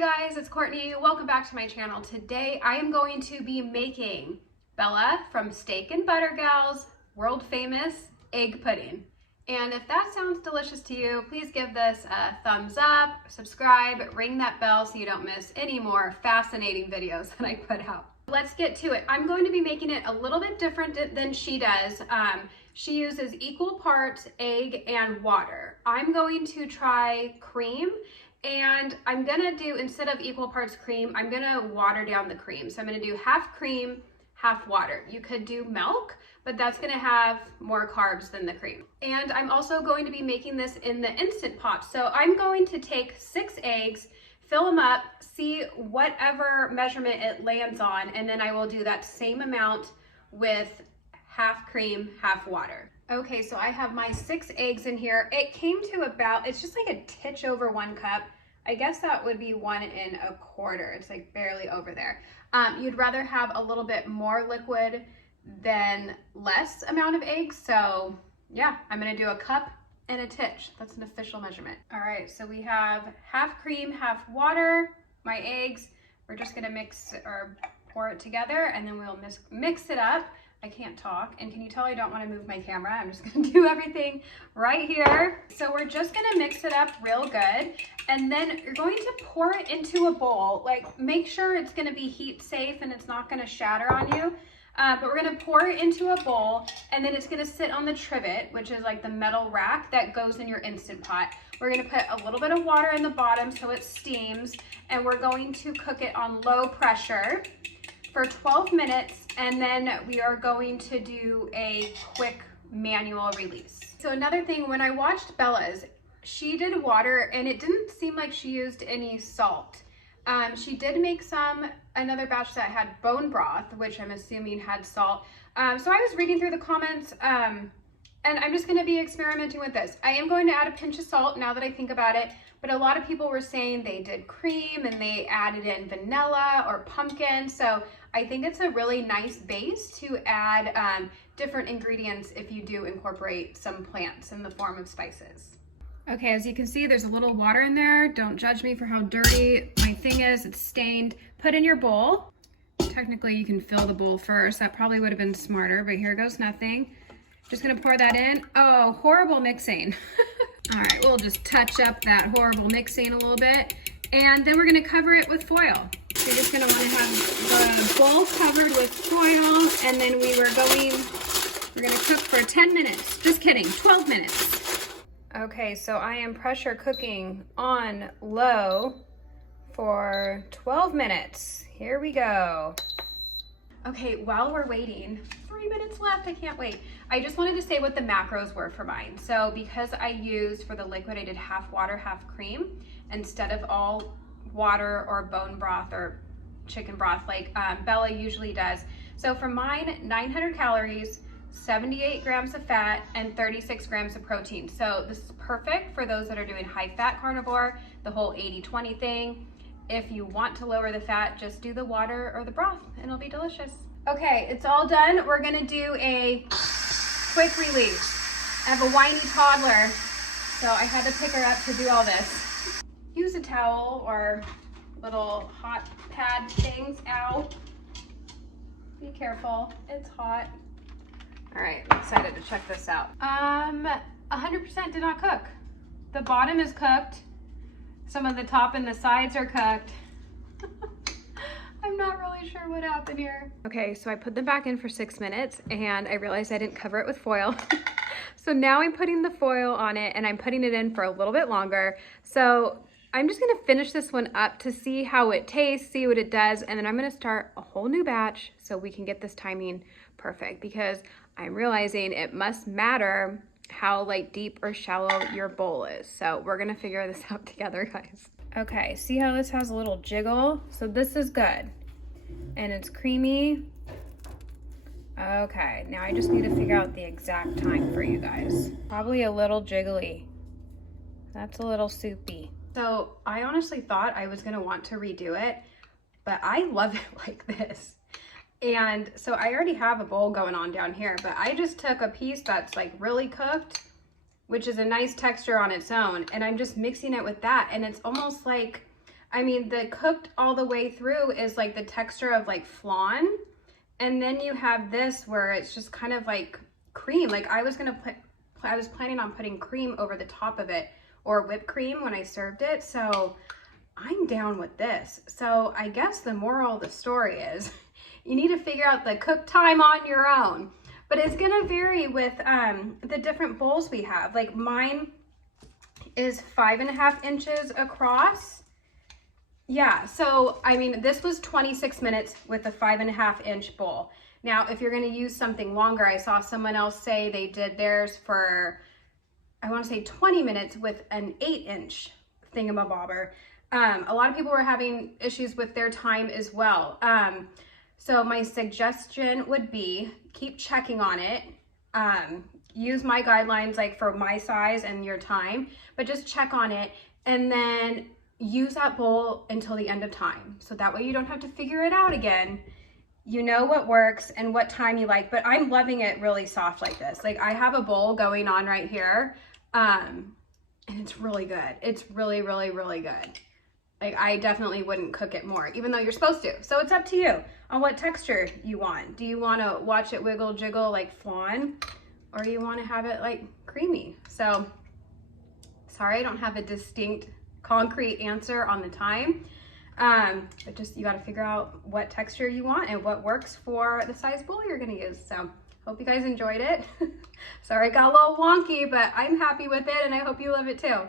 Hi guys, it's Courtney. Welcome back to my channel. Today I am going to be making Bella from Steak and Butter Gal's world famous egg pudding. And if that sounds delicious to you, please give this a thumbs up, subscribe, ring that bell so you don't miss any more fascinating videos that I put out. Let's get to it. I'm going to be making it a little bit different than she does. She uses equal parts egg and water. I'm going to try cream. And I'm gonna do, instead of equal parts cream, I'm gonna water down the cream. So I'm gonna do half cream, half water. You could do milk, but that's gonna have more carbs than the cream. And I'm also going to be making this in the Instant Pot. So I'm going to take 6 eggs, fill them up, see whatever measurement it lands on, and then I will do that same amount with half cream, half water. Okay, so I have my 6 eggs in here. It came to about, it's just like a titch over 1 cup. I guess that would be 1 1/4. It's like barely over there. You'd rather have a little bit more liquid than less amount of eggs. So yeah, I'm gonna do a cup and a titch. That's an official measurement. All right, so we have half cream, half water, my eggs. We're just gonna mix or pour it together and then we'll mix it up. I can't talk, and can you tell I don't want to move my camera? I'm just gonna do everything right here. So we're just gonna mix it up real good, and then you're going to pour it into a bowl. Like, make sure it's gonna be heat safe and it's not gonna shatter on you. But we're gonna pour it into a bowl, and then it's gonna sit on the trivet, which is like the metal rack that goes in your Instant Pot. We're gonna put a little bit of water in the bottom so it steams, and we're going to cook it on low pressure for 12 minutes, and then we are going to do a quick manual release. So another thing, when I watched Bella's, she did water and it didn't seem like she used any salt. She did make another batch that had bone broth, which I'm assuming had salt. So I was reading through the comments, and I'm just gonna be experimenting with this. I am going to add a pinch of salt now that I think about it, but a lot of people were saying they did cream and they added in vanilla or pumpkin. So I think it's a really nice base to add different ingredients if you do incorporate some plants in the form of spices. Okay, as you can see, there's a little water in there. Don't judge me for how dirty my thing is. It's stained. Put in your bowl. Technically, you can fill the bowl first. That probably would have been smarter, but here goes nothing. Just gonna pour that in. Oh, horrible mixing. All right, we'll just touch up that horrible mixing a little bit. And then we're gonna cover it with foil. So you're just gonna wanna have the bowl covered with foil, and then we're gonna cook for 10 minutes. Just kidding, 12 minutes. Okay, so I am pressure cooking on low for 12 minutes. Here we go. Okay, while we're waiting, 3 minutes left, I can't wait. I just wanted to say what the macros were for mine. So because I used, for the liquid, I did half water, half cream, instead of all water or bone broth or chicken broth like Bella usually does. So for mine, 900 calories, 78 grams of fat, and 36 grams of protein. So this is perfect for those that are doing high fat carnivore, the whole 80-20 thing. If you want to lower the fat, just do the water or the broth and it'll be delicious. Okay, it's all done. We're gonna do a quick release. I have a whiny toddler, so I had to pick her up to do all this. Use a towel or little hot pad things. Ow. Be careful, it's hot. All right, I'm excited to check this out. 100% did not cook. The bottom is cooked. Some of the top and the sides are cooked. I'm not really sure what happened here. Okay, so I put them back in for 6 minutes and I realized I didn't cover it with foil. So now I'm putting the foil on it and I'm putting it in for a little bit longer. So I'm just gonna finish this one up to see how it tastes, see what it does, and then I'm gonna start a whole new batch so we can get this timing perfect, because I'm realizing it must matter how like deep or shallow your bowl is. So we're gonna figure this out together, guys. Okay, see how this has a little jiggle? So this is good. And it's creamy. Okay, now I just need to figure out the exact time for you guys. Probably a little jiggly. That's a little soupy. So I honestly thought I was gonna want to redo it, but I love it like this. And so I already have a bowl going on down here, but I just took a piece that's like really cooked, which is a nice texture on its own, and I'm just mixing it with that, and it's almost like I mean, the cooked all the way through is like the texture of like flan. And then you have this where it's just kind of like cream. Like I was planning on putting cream over the top of it, or whipped cream when I served it. So I'm down with this. So I guess the moral of the story is you need to figure out the cook time on your own. But it's gonna vary with the different bowls we have. Like mine is 5.5 inches across. Yeah, so I mean, this was 26 minutes with a 5.5 inch bowl. Now, if you're gonna use something longer, I saw someone else say they did theirs for, I wanna say 20 minutes with an 8 inch thingamabobber. A lot of people were having issues with their time as well. So my suggestion would be keep checking on it. Use my guidelines like for my size and your time, but just check on it and then use that bowl until the end of time. So that way you don't have to figure it out again. You know what works and what time you like, but I'm loving it really soft like this. Like I have a bowl going on right here, and it's really good. It's really, really, really good. Like I definitely wouldn't cook it more, even though you're supposed to. So it's up to you on what texture you want. Do you want to watch it wiggle jiggle like flan, or do you want to have it like creamy? So sorry, I don't have a distinct concrete answer on the time. But just, you got to figure out what texture you want and what works for the size bowl you're going to use. So hope you guys enjoyed it. Sorry, it got a little wonky, but I'm happy with it and I hope you love it too.